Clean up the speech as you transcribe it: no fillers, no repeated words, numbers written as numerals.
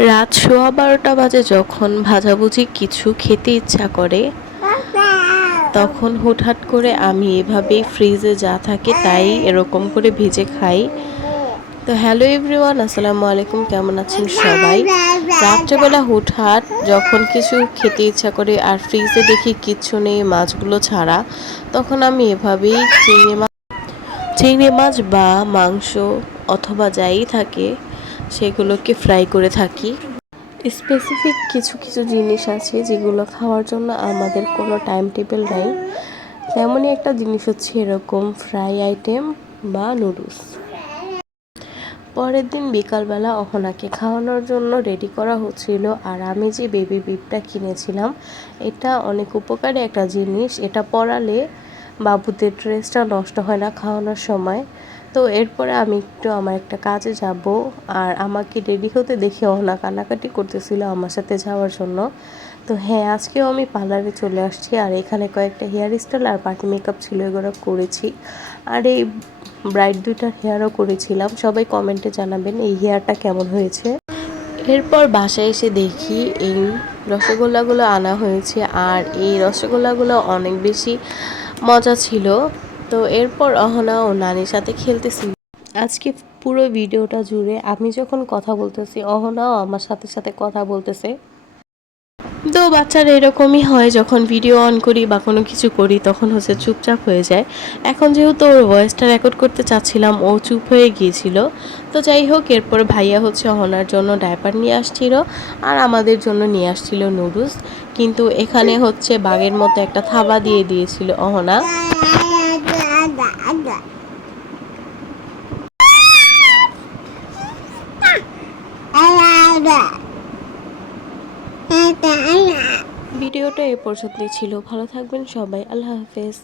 রাত 12:15 বাজে যখন ভাজাভুজি কিছু খেতে ইচ্ছা করে, তখন হুটহাট করে আমি এভাবেই ফ্রিজে যা থাকে তাই এরকম করে ভেজে খাই। তো হ্যালো এভরিওয়ান, আসসালামু আলাইকুম। কেমন আছেন সবাই? রাত্রেবেলা হুটহাট যখন কিছু খেতে ইচ্ছা করে আর ফ্রিজে দেখি কিচ্ছু নেই মাছগুলো ছাড়া, তখন আমি এভাবেই চিংড়ি মাছ বা মাংস অথবা যাই থাকে সেগুলোকে ফ্রাই করে থাকি। স্পেসিফিক কিছু কিছু জিনিস আছে যেগুলো খাওয়ার জন্য আমাদের কোনো টাইম টেবিল নেই। তেমনই একটা জিনিস হচ্ছে এরকম ফ্রাই আইটেম বা নুডলস। পরের দিন বিকালবেলা অহনাকে খাওয়ানোর জন্য রেডি করা হচ্ছিল। আর আমি যে বেবি বিপটা কিনেছিলাম, এটা অনেক উপকারী একটা জিনিস। এটা পরালে বাবুদের ড্রেসটা নষ্ট হয় না খাওয়ানোর সময়। তো এরপরে আমি একটু আমার একটা কাজে যাব, আর আমাকে রেডি হতে দেখে অহনা কান্নাকাটি করতেছিল আমার সাথে যাওয়ার জন্য। তো হ্যাঁ, আজকেও আমি পার্লারে চলে আসছি, আর এখানে কয়েকটা হেয়ার স্টাইল আর পার্টি মেকআপ ছিল, এগুলো করেছি। আর এই ব্রাইড দুইটার হেয়ারও করেছিলাম। সবাই কমেন্টে জানাবেন এই হেয়ারটা কেমন হয়েছে। এরপর বাসায় এসে দেখি এই রসগোল্লাগুলো আনা হয়েছে, আর এই রসগোল্লাগুলো অনেক বেশি মজা ছিল। তো এরপর অহনা ও নানির সাথে খেলতেছিল। আজকে পুরো ভিডিওটা জুড়ে আমি যখন কথা বলতেছি, অহনাও আমার সাথে সাথে কথা বলতেছে। তো বাচ্চারা এরকমই হয়, যখন ভিডিও অন করি বা কোনো কিছু করি তখন হচ্ছে চুপচাপ হয়ে যায়। এখন যেহেতু ওর ভয়েসটা রেকর্ড করতে চাচ্ছিলাম, ও চুপ হয়ে গিয়েছিল। তো যাই হোক, এরপর ভাইয়া হচ্ছে অহনার জন্য ডায়পার নিয়ে আসছিল, আর আমাদের জন্য নিয়ে আসছিল নুডলস। কিন্তু এখানে হচ্ছে বাঘের মতো একটা থাবা দিয়ে দিয়েছিল অহনা। ভিডিওটা এ পর্যন্তই ছিল। ভালো থাকবেন সবাই। আল্লাহ হাফেজ।